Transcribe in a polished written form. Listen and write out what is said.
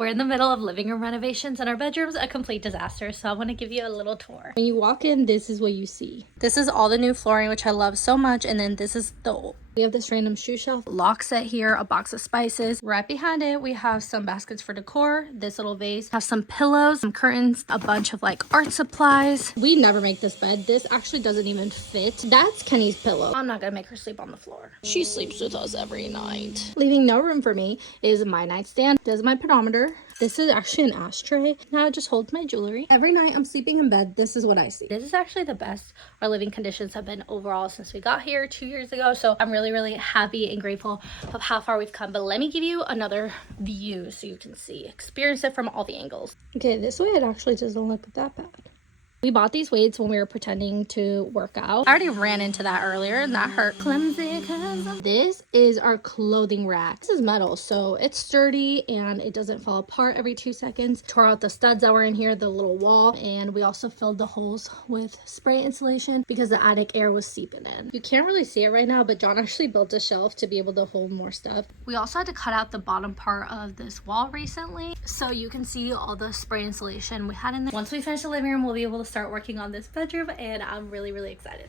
We're in the middle of living room renovations and our bedroom's a complete disaster, so I want to give you a little tour. When you walk in, this is what you see. This is all the new flooring, which I love so much, and then this is the old. We have this random shoe shelf, lock set here, a box of spices. Right behind it, we have some baskets for decor, this little vase, have some pillows, some curtains, a bunch of like art supplies. We never make this bed. This actually doesn't even fit. That's Kenny's pillow. I'm not gonna make her sleep on the floor. She sleeps with us every night. Leaving no room for me is my nightstand. This is my pedometer. This is actually an ashtray. Now it just holds my jewelry. Every night I'm sleeping in bed, this is what I see. This is actually the best our living conditions have been overall since we got here 2 years ago. So I'm really happy and grateful of how far we've come. But let me give you another view so you can see, experience it from all the angles. Okay, this way it actually doesn't look that bad. We bought these weights when we were pretending to work out. I already ran into that earlier and that hurt. Clumsy cause this is our clothing rack. This is metal, so it's sturdy and it doesn't fall apart every 2 seconds. Tore out the studs that were in here, the little wall, and we also filled the holes with spray insulation because the attic air was seeping in. You can't really see it right now, but John actually built a shelf to be able to hold more stuff. We also had to cut out the bottom part of this wall recently so you can see all the spray insulation we had in there. Once we finish the living room, we'll be able to start working on this bedroom, and I'm really excited.